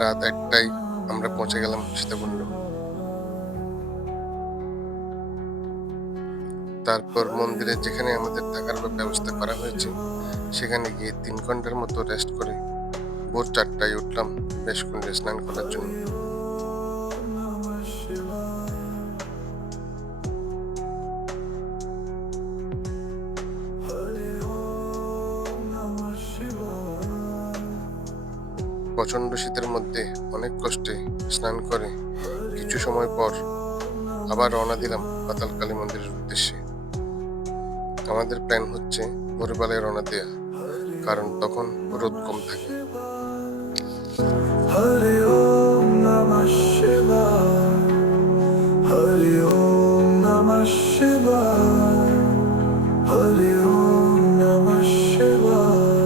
রাত 1টায় আমরা পৌঁছে গেলাম সীতাকুণ্ড। তারপর মন্দিরে যেখানে আমাদের থাকার ব্যবস্থা করা হয়েছে সেখানে গিয়ে 3 ঘন্টার মতো রেস্ট করে ভোর 4টায় উঠলাম বেশকুণ্ডে স্নান করার জন্য। প্রচন্ড শীতের মধ্যে অনেক কষ্টে স্নান করে কিছু সময় পর আবার রওনা দিলাম পাতাল কালী মন্দিরের উদ্দেশ্যে। আমাদের প্ল্যান হচ্ছে ভোরবেলায় রওনা দেয়া, কারণ তখন রোদ কম থাকে। হরি ওম নমঃ শিবায়, হরি ওম নমঃ শিবায়, হরি ওম নমঃ শিবায়,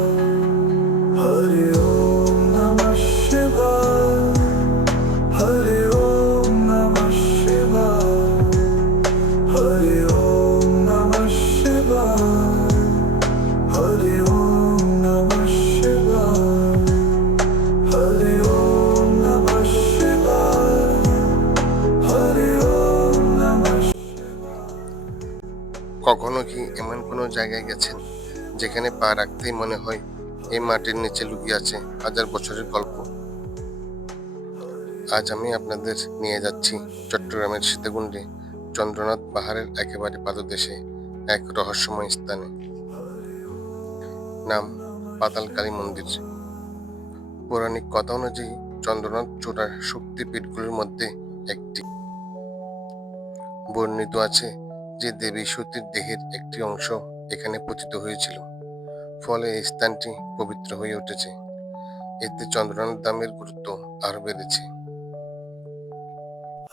হরি ওম নমঃ শিবায়, হরি ওম নমঃ শিবায়, হরি ওম নমঃ শিবায়, হরি ওম নমঃ শিবায়, হরি ওম নমঃ শিবায়, হরি ওম নমঃ। কখনো কি এমন কোনো জায়গায় গেছেন যেখানে পা রাখতেই মনে হয় এই মাটির নিচে লুকিয়ে আছে হাজার বছরের গল্প? আজ আমি আপনাদের নিয়ে যাচ্ছি চট্টগ্রামের সীতাকুণ্ডে চন্দ্রনাথ পাহাড়ের একেবারে পাদদেশে এক রহস্যময় স্থানে, নাম পাতাল কালী মন্দির। পৌরাণিক কথা অনুযায়ী চন্দ্রনাথ চূড়ার শক্তিপীঠগুলির মধ্যে একটি। বর্ণিত আছে যে দেবী সতীর দেহের একটি অংশ এখানে পতিত হয়েছিল, ফলে এই স্থানটি পবিত্র হয়ে উঠেছে। এতে চন্দ্রনাথ ধামের গুরুত্ব আরো বেড়েছে।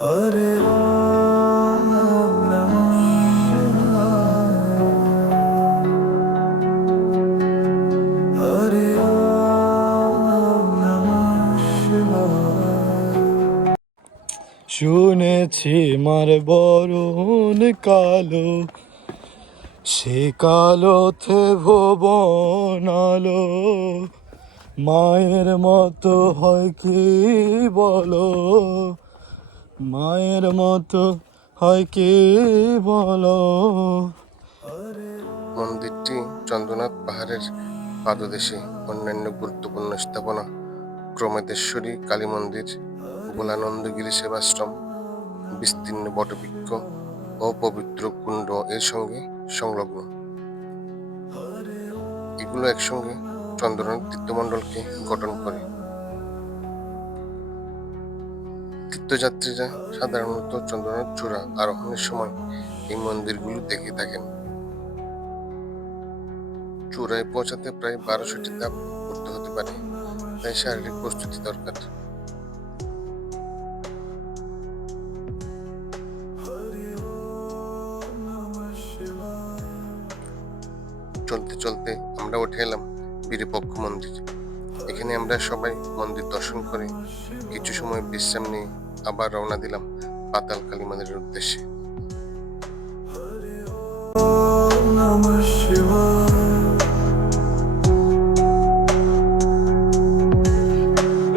হরি ওম নমঃ শিবায়, হরি ওম নমঃ শিবায়। শুনেছি মার বরণ কালো, সে কালোতে ভুবন আলো, মায়ের মতো হয় কি বলো, মায়ের মতো হয় কি বলো। মন্দিরটি চন্দ্রনাথ পাহাড়ের পাদদেশে অন্যান্য গুরুত্বপূর্ণ স্থাপনা ক্রমেদেশ্বরী কালী মন্দির, ভোলানন্দগিরি সেবাশ্রম, বিস্তীর্ণ বটবৃক্ষ ও পবিত্র কুণ্ড এর সঙ্গে সংলগ্ন। এগুলো একসঙ্গে চন্দ্রনাথ তীর্থমণ্ডলকে গঠন করে। তীর্থযাত্রীরা সাধারণত চন্দ্রনাথ চূড়া আরোহণের সময় এই মন্দিরগুলো দেখে থাকেন। চূড়ায় পৌঁছাতে প্রায় 1200টি ধাপ করতে হতে পারে, তাই শারীরিক প্রস্তুতি দরকার। চলতে চলতে আমরা উঠে এলাম বিরূপাক্ষ মন্দির। এখানে আমরা সবাই মন্দির দর্শন করে কিছু সময় বিশ্রাম নিয়ে আবার রওনা দিলাম পাতাল কালী মন্দিরের উদ্দেশ্যে। ওম নমঃ শিবায়,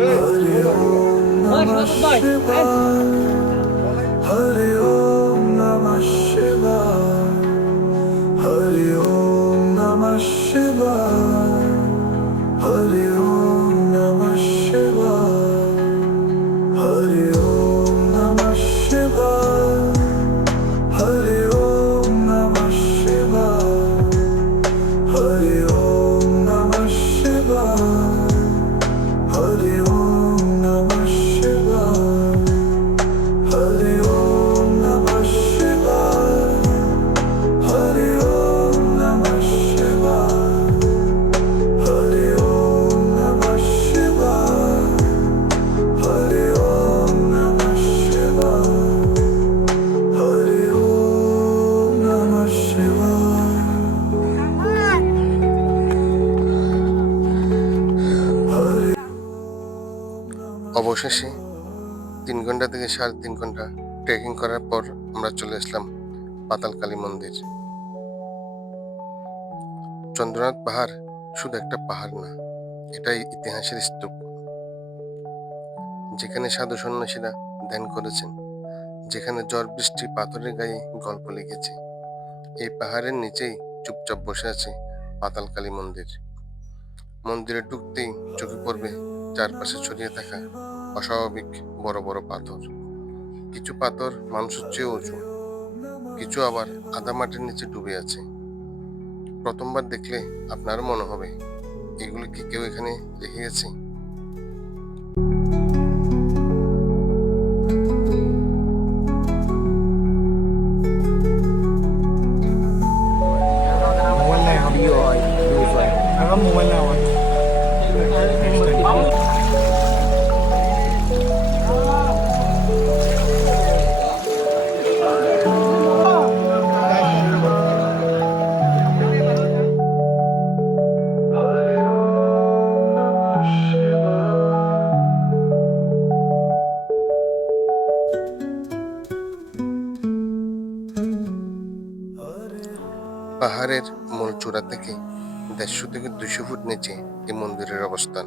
হরি ওম নমঃ শিবায়, হরি ওম নমঃ শিবায়, হরি ওম নমঃ শিবায়, হরি ওম নমঃ শিবায়, হরি ওম নমঃ শিবায়, হরি ওম নমঃ শিবায়, হরি ওম নমঃ শিবায়, হরি ওম নমঃ শিবায়, হরি ওম নমঃ শিবায়, হরি ওম নমঃ শিবায়, হরি ওম নমঃ শিবায়, হরি ওম নমঃ শিবায়, হরি ওম নমঃ শিবায়, হরি। অবশেষে 3 ঘন্টা থেকে 3.5 ঘন্টা ট্রেকিং করার পর আমরা চলে আসলাম পাতাল কালী মন্দির। চন্দ্রনাথ পাহাড় শুধু একটা পাহাড় না, এটাই ইতিহাসের স্তূপ। যেখানে সাধু সন্ন্যাসীরা ধ্যান করেছেন, যেখানে ঝড় বৃষ্টি পাথরের গায়ে গল্প লিখেছে। এই পাহাড়ের নিচেই চুপচাপ বসে আছে পাতাল কালী মন্দির। মন্দিরে ঢুকতেই চোখে পড়বে চারপাশে ছড়িয়ে থাকা অস্বাভাবিক বড় বড় পাথর। কিছু পাথর মানুষের চেয়ে উঁচু, কিছু আবার আধা মাটির নিচে ডুবে আছে। প্রথমবার দেখলে আপনারও মনে হবে এগুলো কি কেউ এখানে রেখে গেছে। মোবাইল নাই এখন এখন মোবাইল নাই আমার পাহাড়ের মূল চূড়া থেকে 150 থেকে 200 ফুট নিচে এই মন্দিরের অবস্থান।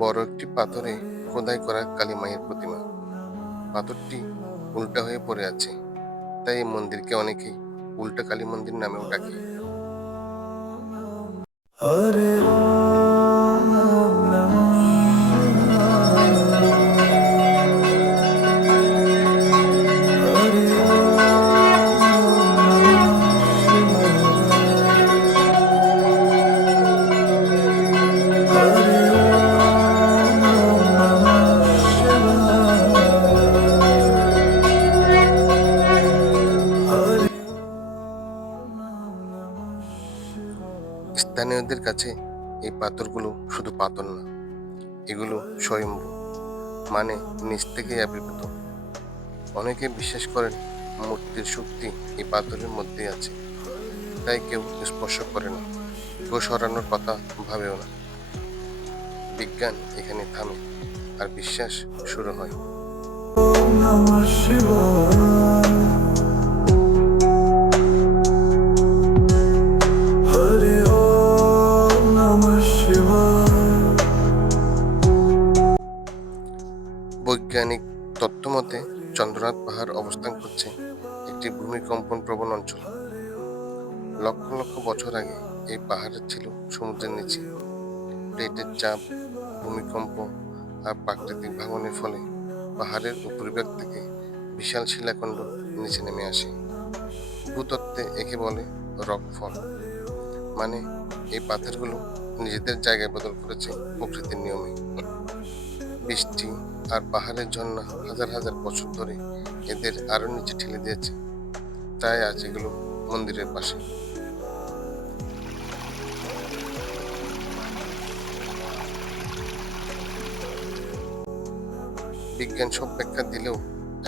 বড় একটি পাথরে খোদাই করা কালী মায়ের প্রতিমা। পাথরটি উল্টা হয়ে পড়ে আছে, তাই এই মন্দিরকে অনেকেই উল্টা কালী মন্দির নামেও ডাকে। স্থানীয়দের কাছে এই পাথরগুলো শুধু পাথর না, এগুলো স্বয়ম্ভু, মানে নিচ থেকে আবির্ভূত। অনেকে বিশ্বাস করেন মূর্তির শক্তি এই পাথরের মধ্যে আছে, তাই কেউ স্পর্শ করে না, কেউ সরানোর কথা ভাবেও না। বিজ্ঞান এখানে থামে আর বিশ্বাস শুরু হয়। বৈজ্ঞানিক তথ্য মতে চন্দ্রনাথ পাহাড় অবস্থান করছে একটি ভূমিকম্পন প্রবণ অঞ্চল। লক্ষ লক্ষ বছর আগে এই পাহাড়ের ছিল সমুদ্রের নিচে। প্লেটের চাপ, ভূমিকম্প আর প্রাকৃতিক ভাঙনের ফলে পাহাড়ের উপরিভাগ থেকে বিশাল শিলাখণ্ড নিচে নেমে আসে। ভূতত্ত্বে একে বলে রকফল, মানে এই পাথরগুলো নিজেদের জায়গায় বদল করেছে প্রকৃতির নিয়মে। বৃষ্টি আর পাহাড়ের ঝর্ণা হাজার হাজার বছর ধরে এদের আরো নিচে ঠেলে দিয়েছে, তাই আজ এগুলো মন্দিরের পাশে। বিজ্ঞান সব ব্যাখ্যা দিলেও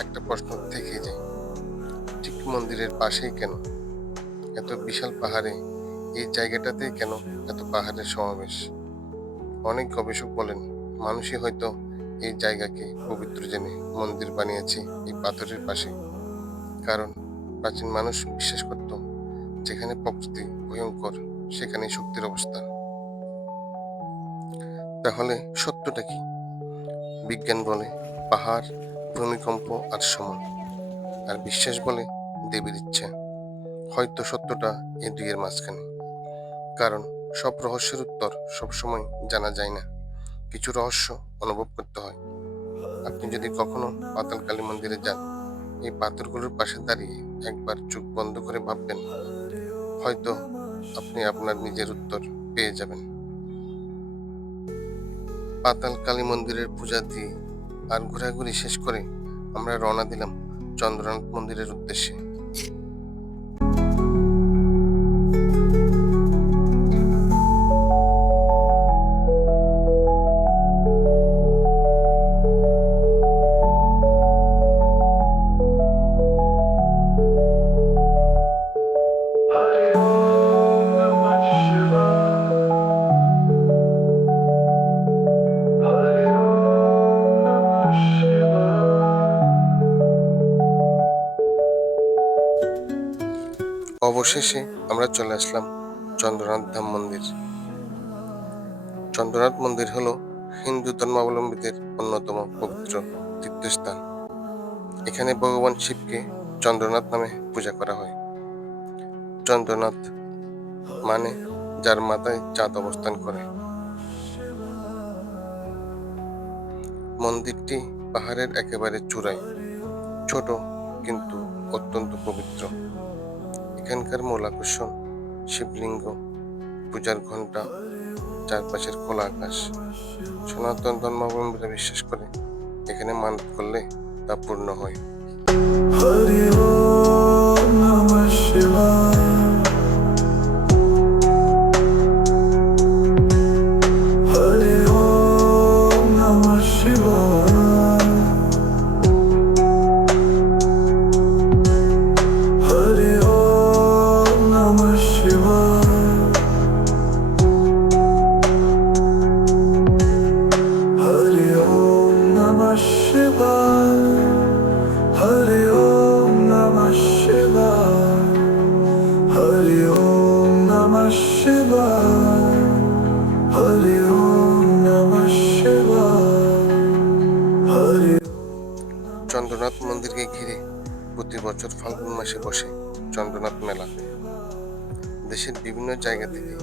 একটা প্রশ্ন থেকে যায়, ঠিক মন্দিরের পাশেই কেন? এত বিশাল পাহাড়ে এই জায়গাটাতেই কেন এত পাহাড়ের সমাবেশ? অনেক গবেষক বলেন মানুষই হয়তো এই জায়গাকে পবিত্র জেনে মন্দির বানিয়েছে এই পাথরের পাশে। কারণ প্রাচীন মানুষ বিশ্বাস করত যেখানে প্রকৃতি ভয়ঙ্কর সেখানেই শক্তির অবস্থান। তাহলে সত্যটা কি? বিজ্ঞান বলে পাহাড়, ভূমিকম্প আর সময়, আর বিশ্বাস বলে দেবীর ইচ্ছা। হয়তো সত্যটা এই দুইয়ের মাঝখানে, কারণ সব রহস্যের উত্তর সবসময় জানা যায় না, কিছু রহস্য অনুভব করতে হয়। আপনি যদি কখনো পাতাল কালী মন্দিরে যান, এই পাথরগুলোর পাশে দাঁড়িয়ে একবার চোখ বন্ধ করে ভাববেন, হয়তো আপনি আপনার নিজের উত্তর পেয়ে যাবেন। পাতাল কালী মন্দিরের পূজা দিয়ে আর ঘোরাঘুরি শেষ করে আমরা রওনা দিলাম চন্দ্রনাথ মন্দিরের উদ্দেশ্যে। অবশেষে আমরা চলে আসলাম চন্দ্রনাথ ধাম মন্দির। চন্দ্রনাথ মন্দির হলো হিন্দু ধর্মাবলম্বীদের অন্যতম পবিত্র তীর্থস্থান। এখানে ভগবান শিবকে চন্দ্রনাথ নামে পূজা করা হয়। চন্দ্রনাথ মানে যার মাথায় চাঁদ অবস্থান করে। মন্দিরটি পাহাড়ের একেবারে চূড়ায়, ছোট কিন্তু অত্যন্ত পবিত্র। এখানকার মূল আকর্ষণ শিবলিঙ্গ, পূজার ঘণ্টা, চারপাশের খোলা আকাশ। সনাতন ধর্মাবলম্বীরা বিশ্বাস করে এখানে মানত করলে তা পূর্ণ হয়। হরি ওম নমঃ শিবায়। হরি ওম নমঃ শিবায়। হরি ওম নমঃ শিবায়। হরি ওম নমঃ শিবায়। হরি ওম নমঃ শিবায়। হরি ওম নমঃ শিবায়। হরি ওম নমঃ শিবায়। হরি চন্দ্রনাথ মন্দিরকে ঘিরে প্রতি বছর ফাল্গুন মাসে বসে চন্দ্রনাথ মেলা। দেশের বিভিন্ন জায়গা থেকে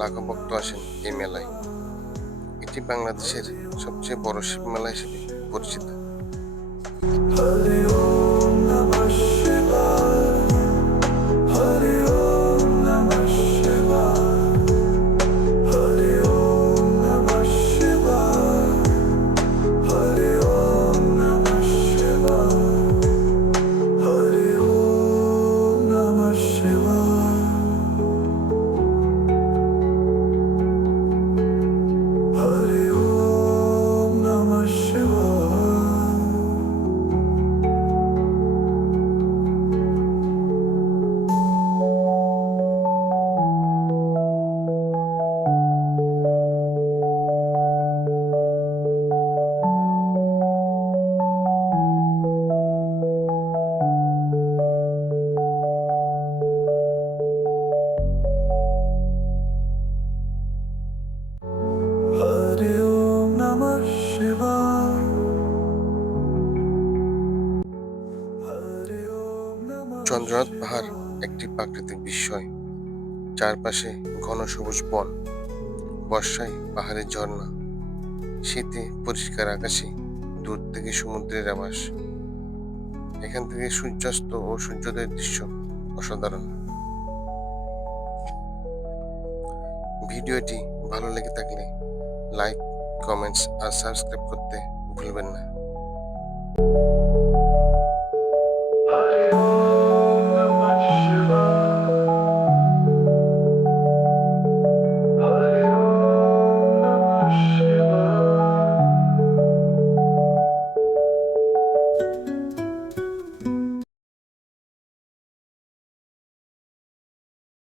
লাখো ভক্ত আসেন এই মেলায়। এটি বাংলাদেশের সবচেয়ে বড় শিব মেলা হিসেবে পরিচিত। হরি ওম নমঃ শিবায়। হরি ওম নমঃ শিবায়। হরি ওম নমঃ শিবায়। হরি ওম নমঃ শিবায়। হরি ওম নমঃ শিবায়। হরি ওম নমঃ শিবায়। হরি ওম নমঃ শিবায়। হরি ওম নমঃ চন্দ্রনাথ পাহাড় একটি প্রাকৃতিক বিস্ময়। চারপাশে ঘন সবুজ বন, বর্ষায় পাহাড়ের ঝর্ণা, শীতে পরিষ্কার আকাশে দূর থেকে সমুদ্রের আভাস। এখান থেকে সূর্যাস্ত ও সূর্যোদয়ের দৃশ্য অসাধারণ। ভিডিওটি ভালো লেগে থাকলে লাইক, কমেন্টস আর সাবস্ক্রাইব করতে ভুলবেন না।